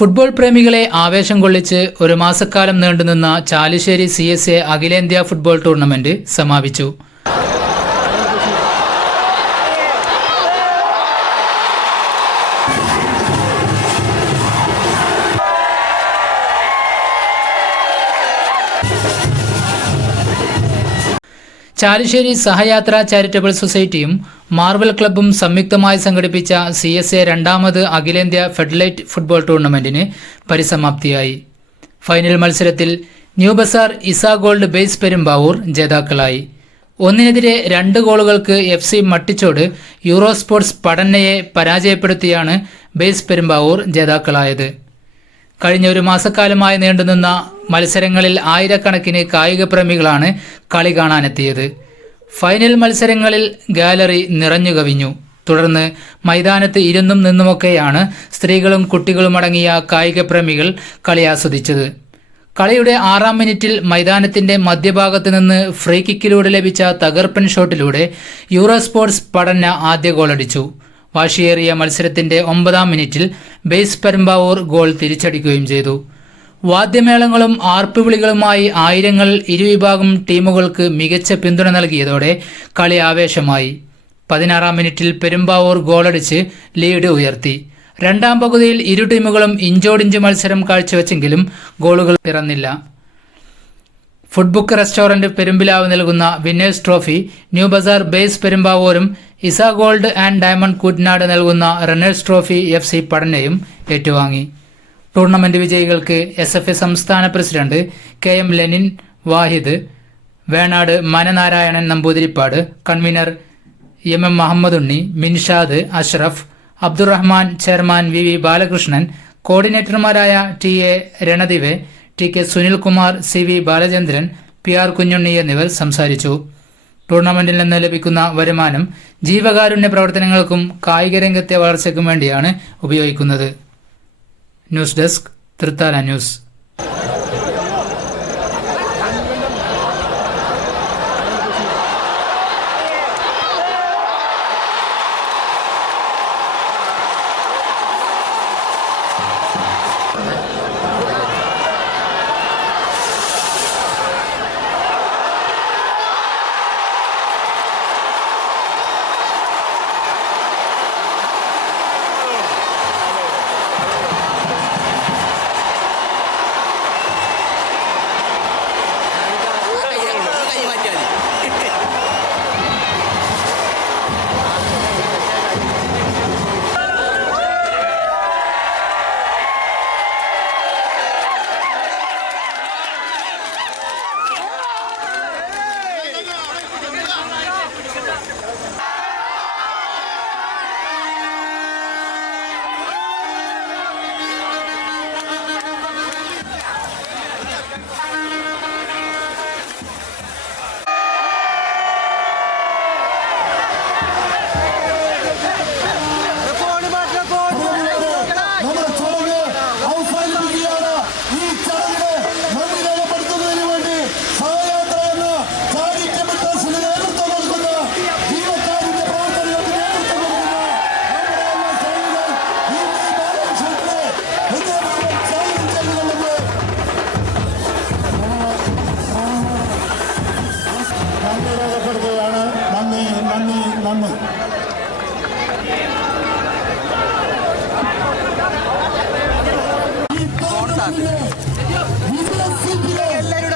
Football പ്രേമികളെ ആവേശം കൊള്ളിച്ച് ഒരു മാസക്കാലം നീണ്ടുനിന്ന ചാലിശ്ശേരി CSA അഖിലേന്ത്യാ ഫുട്ബോൾ ടൂർണമെന്റ് സമാപിച്ചു. ചാലിശ്ശേരി സഹയാത്ര ചാരിറ്റബിൾ സൊസൈറ്റിയും മാർബൽ ക്ലബ്ബും സംയുക്തമായി സംഘടിപ്പിച്ച CSA രണ്ടാമത് അഖിലേന്ത്യാ ഫെഡറേറ്റ് ഫുട്ബോൾ ടൂർണമെന്റിന് പരിസമാപ്തിയായി. ഫൈനൽ മത്സരത്തിൽ new Bazar Isa gold base Perumbavoor ജേതാക്കളായി. 1-2 ഗോളുകൾക്ക് FC മട്ടിച്ചോട് യൂറോ സ്പോർട്സ് പടന്നയെ പരാജയപ്പെടുത്തിയാണ് ബേസ് പെരുമ്പാവൂർ ജേതാക്കളായത്. കഴിഞ്ഞ ഒരു മാസക്കാലമായി നീണ്ടുനിന്ന മത്സരങ്ങളിൽ ആയിരക്കണക്കിന് കായിക പ്രേമികളാണ് കളി കാണാനെത്തിയത്. ഫൈനൽ മത്സരങ്ങളിൽ ഗാലറി നിറഞ്ഞു കവിഞ്ഞു. തുടർന്ന് മൈതാനത്ത് ഇരുന്നും നിന്നുമൊക്കെയാണ് സ്ത്രീകളും കുട്ടികളുമടങ്ങിയ കായിക പ്രേമികൾ കളി ആസ്വദിച്ചത്. കളിയുടെ 6-ാം മിനിറ്റിൽ മൈതാനത്തിന്റെ മധ്യഭാഗത്ത് നിന്ന് ഫ്രീ കിക്കിലൂടെ ലഭിച്ച തകർപ്പൻ ഷോട്ടിലൂടെ യൂറോ സ്പോർട്സ് പടന്ന ആദ്യ ഗോളടിച്ചു. വാശിയേറിയ മത്സരത്തിന്റെ 9-ാം മിനിറ്റിൽ ബേസ് പെരുമ്പാവൂർ ഗോൾ തിരിച്ചടിക്കുകയും ചെയ്തു. വാദ്യമേളങ്ങളും ആർപ്പുവിളികളുമായി ആയിരങ്ങൾ ഇരുവിഭാഗം ടീമുകൾക്ക് മികച്ച പിന്തുണ നൽകിയതോടെ കളി ആവേശമായി. 16-ാം മിനിറ്റിൽ പെരുമ്പാവൂർ ഗോളടിച്ച് ലീഡ് ഉയർത്തി. രണ്ടാം പകുതിയിൽ ഇരു ടീമുകളും ഇഞ്ചോടിഞ്ച് മത്സരം കാഴ്ചവെച്ചെങ്കിലും ഗോളുകൾ പിറന്നില്ല. ഫുഡ്ബുക്ക് റെസ്റ്റോറന്റ് പെരുമ്പിലാവ് നൽകുന്ന winners trophy new bazaar base പെരുമ്പാവൂരും Isa gold and diamond Koottanad നൽകുന്ന റണ്ണേഴ്സ് ട്രോഫി FC പടന്നയും ഏറ്റുവാങ്ങി. ടൂർണമെന്റ് വിജയികൾക്ക് SFA സംസ്ഥാന president KM Lenin Wahid, Venad Mananarayanan Namboothiripad, convener MM Muhammad Unni, Minshad, Ashraf, Abdurahman, chairman VV Balakrishnan, കോർഡിനേറ്റർമാരായ TA Ranadive, TK Sunilkumar, CV Balachandran, PR Kunhunni എന്നിവർ സംസാരിച്ചു. ടൂർണമെന്റിൽ നിന്ന് ലഭിക്കുന്ന വരുമാനം ജീവകാരുണ്യ പ്രവർത്തനങ്ങൾക്കും കായിക രംഗത്തെ വളർച്ചയ്ക്കും വേണ്ടിയാണ് ഉപയോഗിക്കുന്നത്. News desk, Thrithala news. നന്ദി. എല്ലാവരും